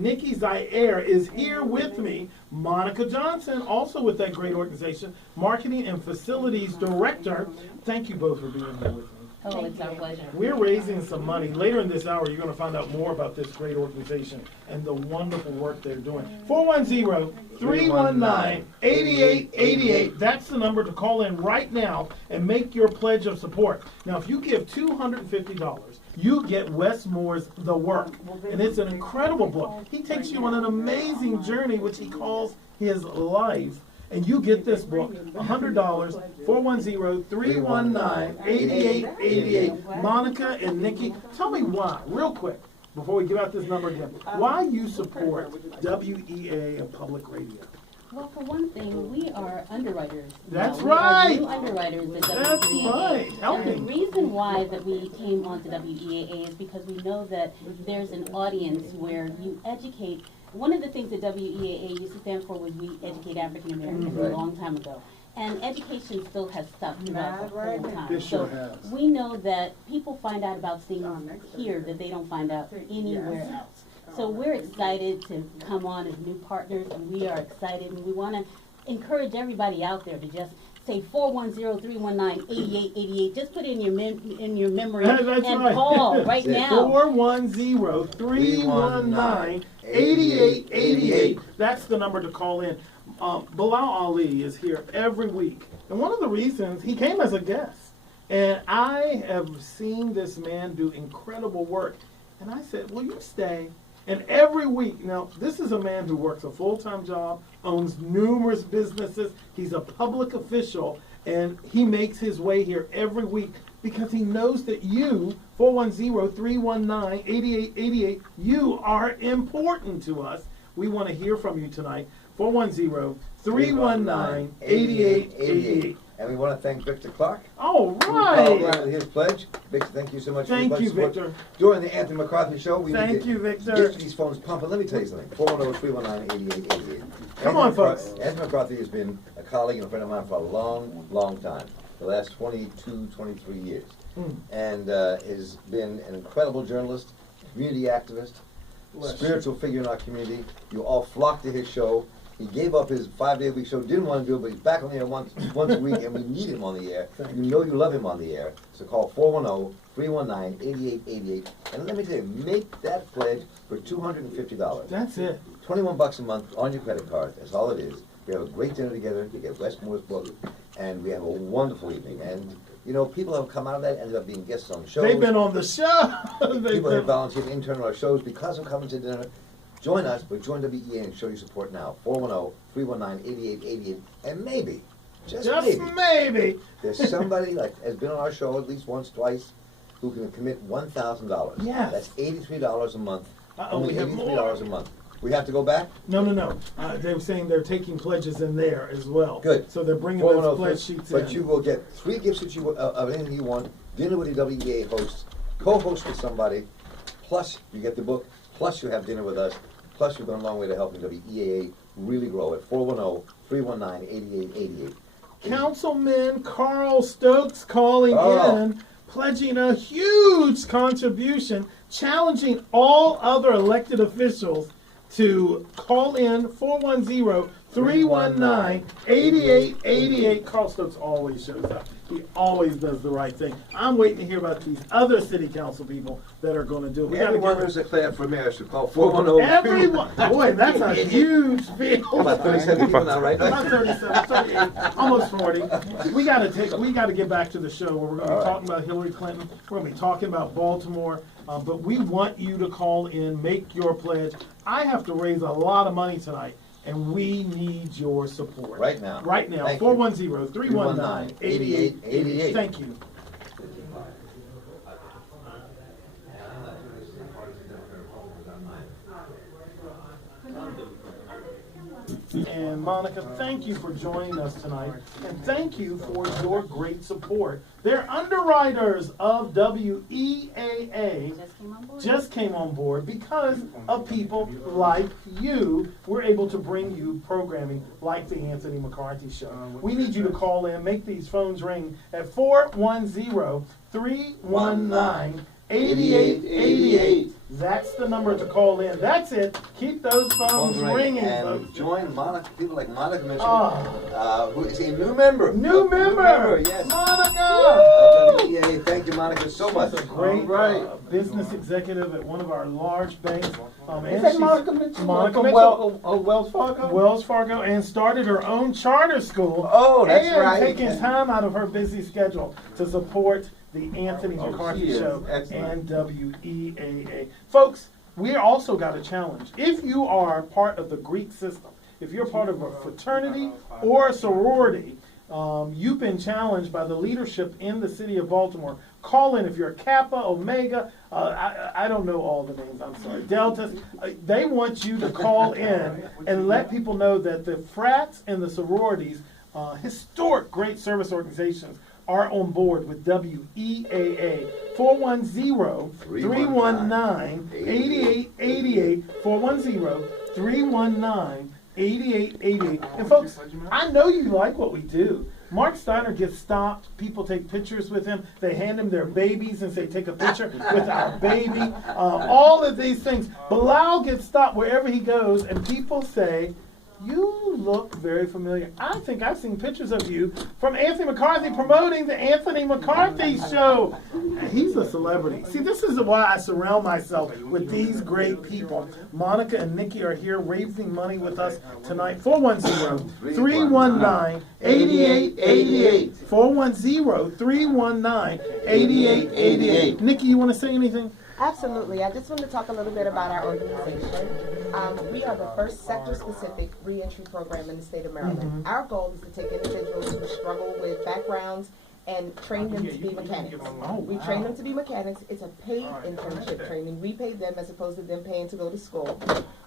Nikki Zaahir is here with me. Monica Johnson, also with that great organization, Marketing and Facilities Director. Thank you both for being here with me. Oh, it's our pleasure. We're raising some money. Later in this hour, you're going to find out more about this great organization and the wonderful work they're doing. 410-319-8888. That's the number to call in right now and make your pledge of support. Now, if you give $250, you get Wes Moore's The Work. And it's an incredible book. He takes you on an amazing journey, which he calls his life. And you get this book, $100, 410-319-8888. Monica and Nikki, tell me why, real quick, before we give out this number again, why you support WEA and public radio. Well, for one thing, we are underwriters. That's We right. are new underwriters at WEAA. That's right. Help And the me. reason why that we came onto WEAA is because we know that there's an audience where you educate. One of the things that WEAA used to stand for was We Educate African Americans a long time ago. And education still has stuck throughout the whole time. It sure So has. we know that people find out about things here that they don't find out anywhere else. So we're excited to come on as new partners, and we are excited, and we want to encourage everybody out there to just say 410-319-8888. Just put it in your memory That's and right. call right now. 410-319-8888. That's the number to call in. Bilal Ali is here every week. And one of the reasons, he came as a guest. And I have seen this man do incredible work. And I said, will you stay? And every week, now this is a man who works a full-time job, owns numerous businesses. He's a public official, and he makes his way here every week because he knows that you, 410-319-8888, you are important to us. We want to hear from you tonight. 410-319-8888. And we want to thank Victor Clark. All Who right. called in with his pledge. Victor, thank you so much Thank for you, your support. Victor. During the Anthony McCarthy Show, we Thank need to you, Victor. get these phones pumping. Let me tell you something. 410-319-8888. Come on, folks. Anthony McCarthy has been a colleague and a friend of mine for a long, long time. The last 22, 23 years. And has been an incredible journalist, community activist, spiritual figure in our community. You all flock to his show. He gave up his 5-day-a-week show, didn't want to do it, but he's back on the air once a week, and we need him on the air. You know you love him on the air. So call 410-319-8888. And let me tell you, make that pledge for $250. That's it. $21 a month on your credit card. That's all it is. We have a great dinner together. You get Wes Moore's book, and we have a wonderful evening. And you know, people have come out of that, ended up being guests on shows. They've been on the show. People have volunteered to intern on our shows because of coming to dinner. Join us, but join WEA and show your support now. 410-319-8888. And maybe, just maybe, there's somebody like has been on our show at least once, twice, who can commit $1,000. Yes. That's $83 a month. Only we have $83 a month. We have to go back? No. They were saying they're taking pledges in there as well. Good. So they're bringing those pledge sheets in. But you will get 3 gifts that of anything you want, dinner with the WEA hosts, co-host with somebody, plus you get the book, plus you have dinner with us, plus you've gone a long way to helping WEAA really grow at 410-319-8888. Councilman Carl Stokes calling in, pledging a huge contribution, challenging all other elected officials to call in 410-319-8888. Carl Stokes always shows up. He always does the right thing. I'm waiting to hear about these other city council people that are going to do it. We Everyone who's declared for mayor should call 410. Everyone. Boy, that's a huge field. About 37 people now, right? About 37, 38, almost 40. We got to get back to the show where we're going to be talking about Hillary Clinton. We're going to be talking about Baltimore. But we want you to call in, make your pledge. I have to raise a lot of money tonight, and we need your support. Right now. 410-319-8888. Thank you. And Monica, thank you for joining us tonight, and thank you for your great support. They're underwriters of WEAA. Just came on board because of people like you. We're able to bring you programming like the Anthony McCarthy Show. We need you to call in, make these phones ring at 410-319-8888. 8888. That's the number to call in. That's it. Keep those phones ringing, and folks. join Monica, people like Monica Mitchell, who is a new member. New member, yes. Monica. WEA. Thank you, Monica, so much. She's a great business executive at one of our large banks. Is that Monica Mitchell? Monica Mitchell. Mitchell. Wells Fargo? Wells Fargo, and started her own charter school. Oh, that's and right. taking time out of her busy schedule to support the Anthony McCarthy she is. Show Excellent. and WEAA. Folks, we also got a challenge. If you are part of the Greek system, if you're part of a fraternity or a sorority, you've been challenged by the leadership in the city of Baltimore. Call in if you're a Kappa, Omega, I don't know all the names, I'm sorry, Deltas. They want you to call in and let people know that the frats and the sororities, historic great service organizations, are on board with WEAA. 410-319-8888. 410-319-8888. And folks, I know you like what we do. Mark Steiner gets stopped. People take pictures with him. They hand him their babies and say, take a picture with our baby. All of these things. Bilal gets stopped wherever he goes, and people say, you look very familiar. I think I've seen pictures of you from Anthony McCarthy promoting the Anthony McCarthy Show. He's a celebrity. See, this is why I surround myself with these great people. Monica and Nikki are here raising money with us tonight. 410-319-8888. 410-319-8888. Nikki, you want to say anything? Absolutely. I just want to talk a little bit about our organization. We are the first sector-specific reentry program in the state of Maryland. Our goal is to take individuals who struggle with backgrounds and train them to be mechanics. We train them to be mechanics. It's a paid internship training. We pay them as opposed to them paying to go to school.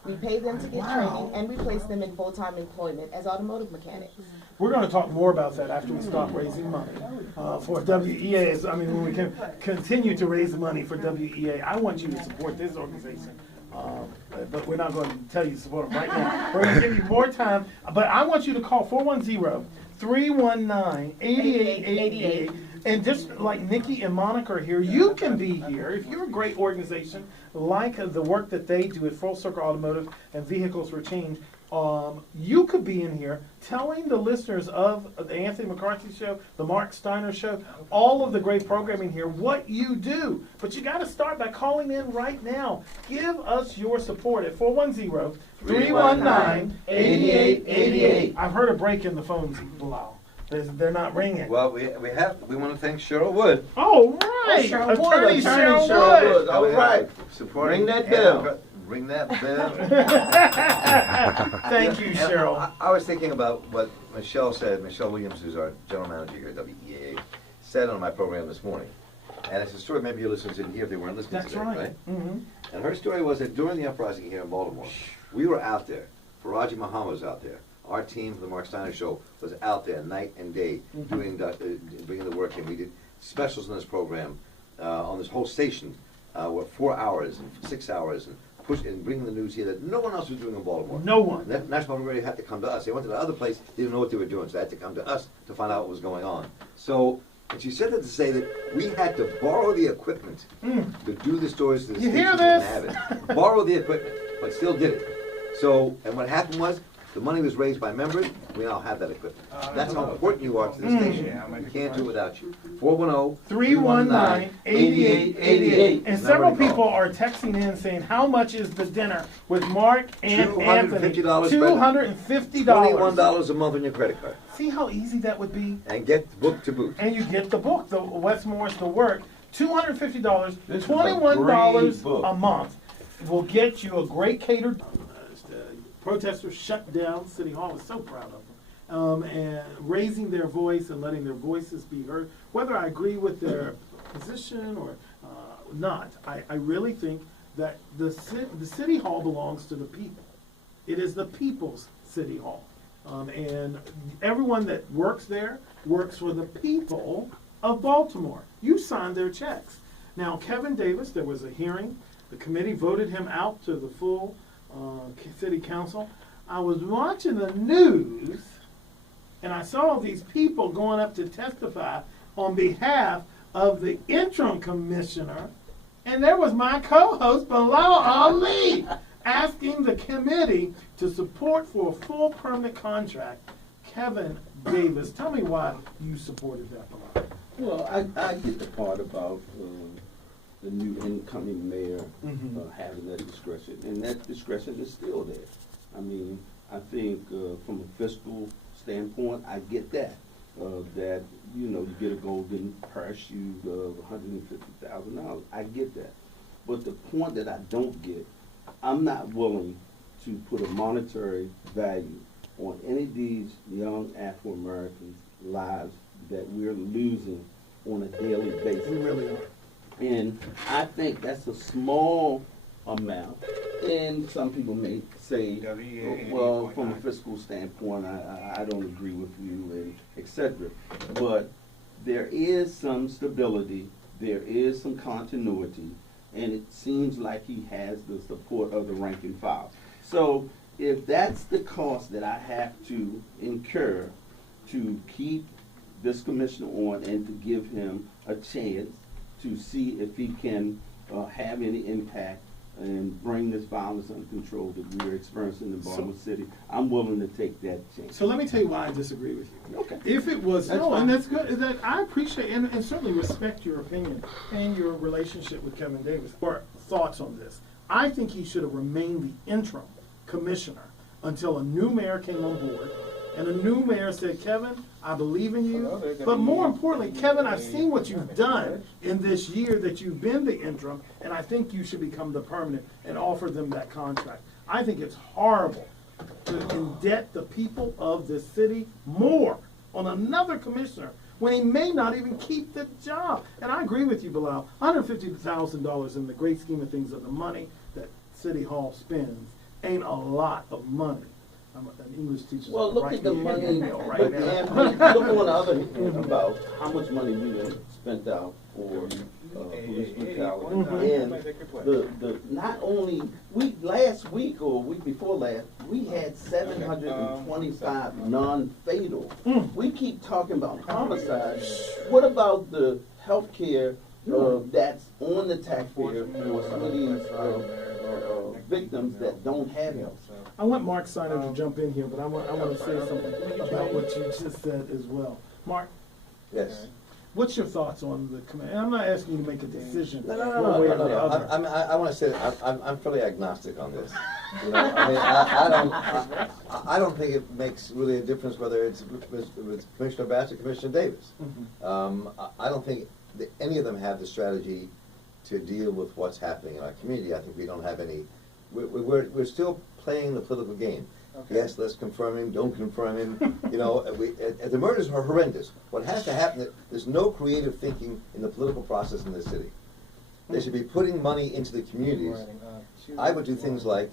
We pay them to get training, and we place them in full-time employment as automotive mechanics. We're going to talk more about that after we start raising money for WEA. I mean, when we can continue to raise money for WEA, I want you to support this organization. But we're not going to tell you to support them right now. We're going to give you more time. But I want you to call 410-319-8888. And just like Nikki and Monica are here, you can be here. If you're a great organization, like the work that they do at Full Circle Automotive and Vehicles for Change, you could be in here telling the listeners of the Anthony McCarthy Show, the Mark Steiner Show, all of the great programming here, what you do. But you got to start by calling in right now. Give us your support at 410-319-8888. I've heard a break in the phones, Bilal. They're not ringing. Well, we want to thank Cheryl Wood. Oh, right. Cheryl Wood. Attorney Cheryl Wood. All right. Supporting Ring that bell. Ring that bell. Thank you, Cheryl. I was thinking about what Michelle said. Michelle Williams, who's our general manager here at WEAA, said on my program this morning. And it's a story maybe your listeners didn't hear if they weren't listening That's today, right. Mm-hmm. And her story was that during the uprising here in Baltimore, we were out there. Faraji Muhammad was out there. Our team from the Mark Steiner Show was out there night and day doing bringing the work in. We did specials on this program on this whole station, 4 hours and 6 hours, and bringing the news here that no one else was doing in Baltimore. No one. National Public Radio had to come to us. They went to the other place, they didn't know what they were doing, so they had to come to us to find out what was going on. So, and she said that to say that we had to borrow the equipment to do the stories to the station. hear Didn't this? have it. Borrow the equipment, but still did it. So, and what happened was, the money was raised by members. We now have that equipment. That's how important you are to the station. We can't do it without you. 410-319-8888. And several people are texting in saying, how much is the dinner with Mark and Anthony? $250. $250. $21 a month on your credit card. See how easy that would be? And get the book to boot. And you get the book, the Wes Morris, The Work. $250, This is a $21 great book. a month will get you a great catered. Protesters shut down City Hall. I was so proud of them. And raising their voice and letting their voices be heard. Whether I agree with their position or not, I really think that the City Hall belongs to the people. It is the people's City Hall. And everyone that works there works for the people of Baltimore. You signed their checks. Now, Kevin Davis, there was a hearing. The committee voted him out to the full city council. I was watching the news and I saw these people going up to testify on behalf of the interim commissioner And there was my co-host, Bilal Ali, asking the committee to support for a full permanent contract Kevin Davis. Tell me why you supported that, Bilal. Well, I get the part about the new incoming mayor having that discretion, and that discretion is still there. I mean, I think from a fiscal standpoint, I get that. That, you know, you get a golden parachute of $150,000. I get that. But the point that I don't get, I'm not willing to put a monetary value on any of these young Afro-Americans' lives that we're losing on a daily basis. We really are. And I think that's a small amount. And some people may say, well, from a fiscal standpoint, I don't agree with you, and et cetera. But there is some stability, there is some continuity, and it seems like he has the support of the rank and file. So if that's the cost that I have to incur to keep this commissioner on and to give him a chance to see if he can have any impact and bring this violence under control that we're experiencing in Baltimore City, I'm willing to take that chance. So let me tell you why I disagree with you. Okay. If it was, That's no, fine. and that's good, is that I appreciate and certainly respect your opinion and your relationship with Kevin Davis. Or thoughts on this. I think he should have remained the interim commissioner until a new mayor came on board and a new mayor said, Kevin, I believe in you. But more importantly, Kevin, I've seen what you've done in this year that you've been the interim, and I think you should become the permanent and offer them that contract. I think it's horrible to indebt the people of this city more on another commissioner when he may not even keep the job. And I agree with you, Bilal. $150,000 in the great scheme of things of the money that City Hall spends ain't a lot of money. I'm an English teacher. Well, look at the money, right but now. look on the other hand about how much money we have spent out for police brutality. And the not only, last week or week before last, we had 725 non-fatal. We keep talking about homicide. What about the health care that's on the taxpayer for some of these victims that don't have health? I want Mark Steiner to jump in here, but I want to say something about what you just said as well. Mark, Yes. what's your thoughts on the command? I'm not asking you to make a decision No. one way or the other. I want to say that I'm fairly agnostic on this. You know, I mean, I don't think it makes really a difference whether it's Commissioner Bass or Commissioner Davis. I don't think that any of them have the strategy to deal with what's happening in our community. I think we don't have any. We're still playing the political game. Okay. Yes, let's confirm him. Don't confirm him. You know, the murders are horrendous. What has to happen? There's no creative thinking in the political process in this city. They should be putting money into the communities. I would do things like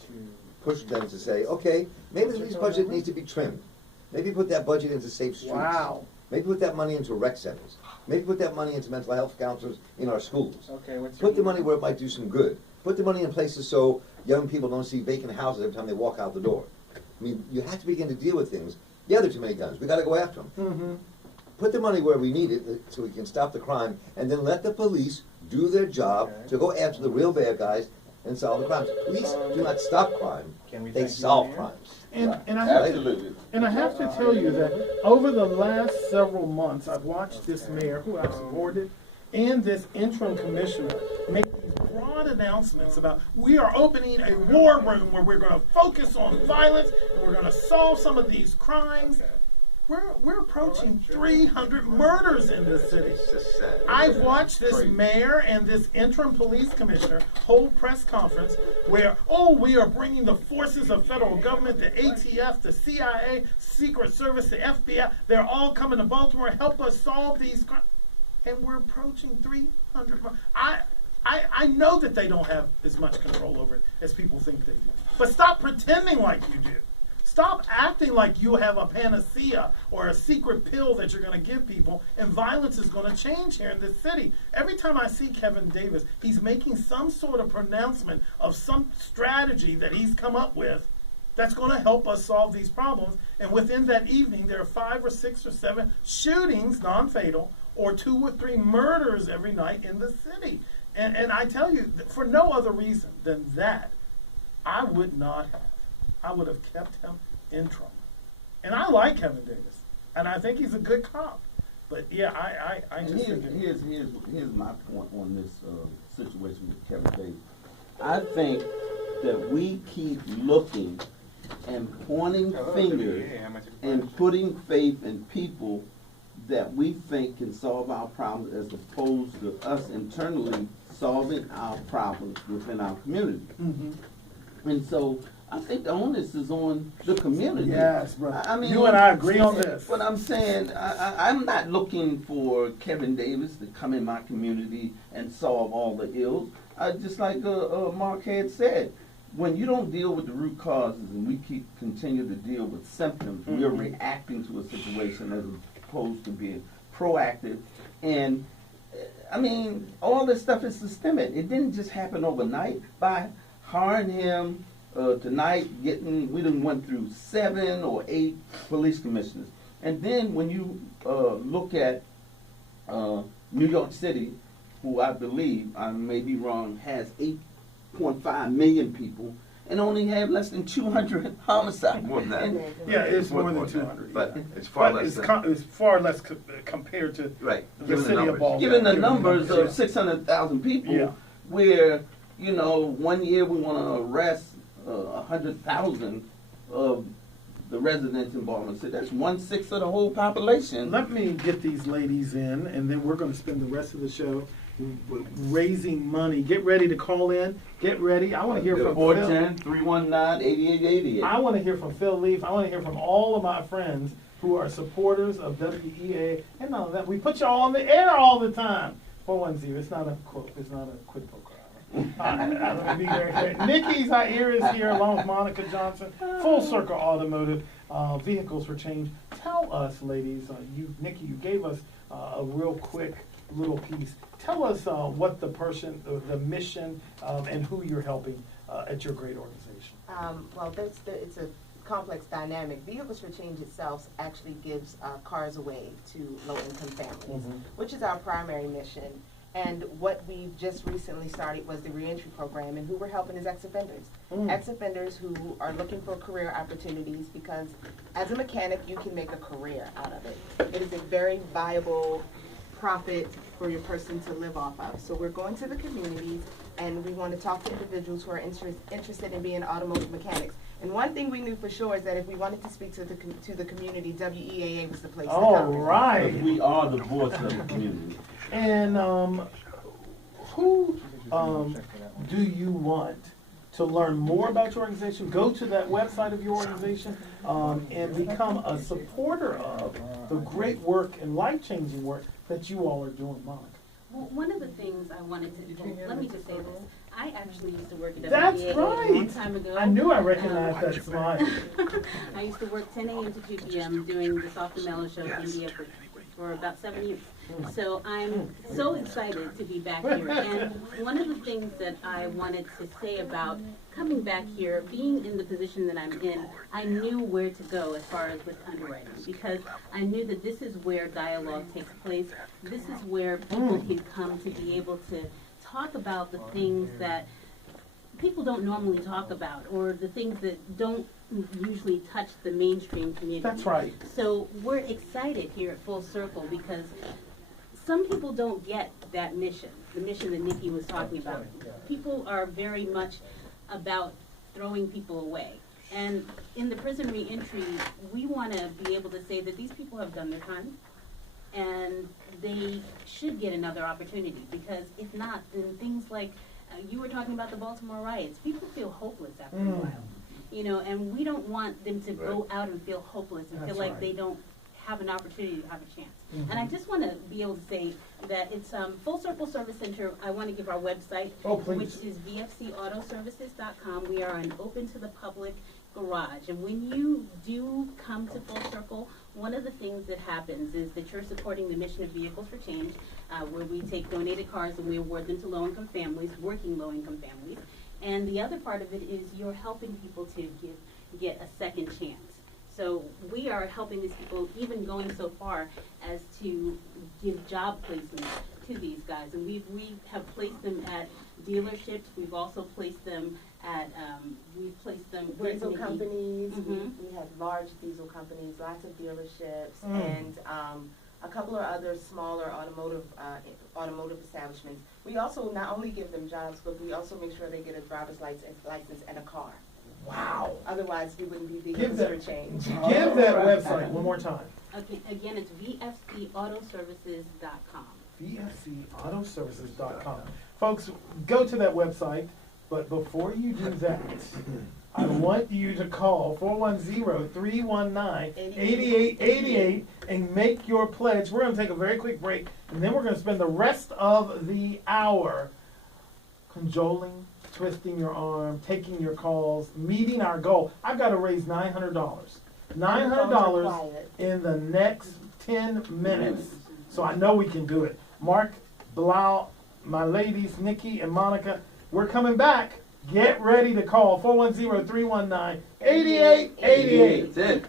push them to say, okay, maybe the police budget needs to be trimmed. Maybe put that budget into safe streets. Wow. Maybe put that money into rec centers. Maybe put that money into mental health counselors in our schools. Okay, Put the money where it might do some good. Put the money in places so young people don't see vacant houses every time they walk out the door. I mean, you have to begin to deal with things. Yeah, there are too many guns. We got to go after them. Put the money where we need it so we can stop the crime, and then let the police do their job to go after the real bad guys and solve the crimes. Police do not stop crime; they solve crimes. And I have Absolutely. and I have to tell you that over the last several months, I've watched this mayor, who I've supported, and this interim commissioner make these broad announcements about we are opening a war room where we're going to focus on violence and we're going to solve some of these crimes. We're approaching 300 murders in this city. It's just sad. I've watched this mayor and this interim police commissioner hold press conference where, we are bringing the forces of federal government, the ATF, the CIA, Secret Service, the FBI, they're all coming to Baltimore, help us solve these crimes. And we're approaching 300. I know that they don't have as much control over it as people think they do. But stop pretending like you do. Stop acting like you have a panacea or a secret pill that you're going to give people, and violence is going to change here in this city. Every time I see Kevin Davis, he's making some sort of pronouncement of some strategy that he's come up with that's going to help us solve these problems. And within that evening, there are 5 or 6 or 7 shootings, non-fatal, or 2 or 3 murders every night in the city. And I tell you, for no other reason than that, I would not have. I would have kept him in trouble. And I like Kevin Davis, and I think he's a good cop. But yeah, I just think here's my point on this situation with Kevin Davis. I think that we keep looking and pointing fingers and putting faith in people that we think can solve our problems as opposed to us internally solving our problems within our community. Mm-hmm. And so I think the onus is on the community. Yes, brother. I mean, you and I agree on this. But I'm saying, I'm not looking for Kevin Davis to come in my community and solve all the ills. Just like Mark had said, when you don't deal with the root causes and we continue to deal with symptoms, we are reacting to a situation as opposed to being proactive. And I mean, all this stuff is systemic. It didn't just happen overnight. By hiring him tonight, we done went through 7 or 8 police commissioners. And then when you look at New York City, who I believe, I may be wrong, has 8.5 million people and only have less than 200 homicides. More than that. Yeah, it's more than 200. But yeah. it's far But less it's far less compared to right. the Given city of Baltimore. Given the numbers of yeah. 600,000 people, Yeah. where, you know, one year we want to arrest 100,000 of the residents in Baltimore City. That's 1/6 of the whole population. Let me get these ladies in, and then we're going to spend the rest of the show raising money. Get ready to call in. Get ready. I want to hear from Phil. 410-319-8888. I want to hear from Phil Leaf. I want to hear from all of my friends who are supporters of WEA. And none of that. We put y'all on the air all the time. 410. It's not a quote. It's not a quid pro quo. Be very clear. Nikki Zaahir is here along with Monica Johnson. Full Circle Automotive, Vehicles for Change. Tell us, ladies, Nikki, you gave us a real quick little piece. Tell us what the mission, and who you're helping at your great organization. Well, it's a complex dynamic. Vehicles for Change itself actually gives cars away to low-income families, which is our primary mission. And what we just recently started was the reentry program, and who we're helping is ex-offenders. Ex-offenders who are looking for career opportunities, because as a mechanic, you can make a career out of it. It is a very viable profit for your person to live off of. So we're going to the communities, and we want to talk to individuals who are interested in being automotive mechanics. And one thing we knew for sure is that if we wanted to speak to the community, WEAA was the place to come. All right. We are the voice of the community. And who do you want to learn more about your organization? Go to that website of your organization and become a supporter of the great work and life-changing work that you all are doing, Monica. Well, one of the things I wanted to do, let me just say this. I actually used to work at That's WEAA a right. long time ago. I knew I recognized that smile. I used to work 10 a.m. to 2 p.m. doing the Soft and Mellow Show in India for about 7 years. So I'm so excited to be back here. And one of the things that I wanted to say about coming back here, being in the position that I'm in, I knew where to go as far as with underwriting, because I knew that this is where dialogue takes place. This is where people can come to be able to talk about the things that people don't normally talk about, or the things that don't usually touch the mainstream community. That's right. So we're excited here at Full Circle because some people don't get that mission, the mission that Nikki was talking about. People are very much about throwing people away. And in the prison reentry, we want to be able to say that these people have done their time and they should get another opportunity, because if not, then things like you were talking about the Baltimore riots, people feel hopeless after a while. You know, and we don't want them to go out and feel hopeless and feel like they don't have an opportunity to have a chance. And I just want to be able to say that it's Full Circle Service Center. I want to give our website, which is vfcautoservices.com. We are an open to the public garage. And when you do come to Full Circle, one of the things that happens is that you're supporting the mission of Vehicles for Change, where we take donated cars and we award them to low-income families, working low-income families. And the other part of it is you're helping people to get a second chance. So we are helping these people, even going so far as to give job placements to these guys. And we have placed them at dealerships. We've also placed them at, we've placed them. Diesel companies, Mhm. we have large diesel companies, lots of dealerships, and a couple of other smaller automotive establishments. We also not only give them jobs, but we also make sure they get a driver's license and a car. Wow. Otherwise, we wouldn't be Give vehicles that, for change. give that website one more time. Okay, again, it's vfcautoservices.com. vfcautoservices.com. Folks, go to that website, but before you do that, I want you to call 410-319-8888 and make your pledge. We're going to take a very quick break, and then we're going to spend the rest of the hour cajoling, twisting your arm, taking your calls, meeting our goal. I've got to raise $900. $900 in the next 10 minutes. So I know we can do it. Mark, Bilal, my ladies, Nikki and Monica, we're coming back. Get ready to call 410-319-8888. That's it.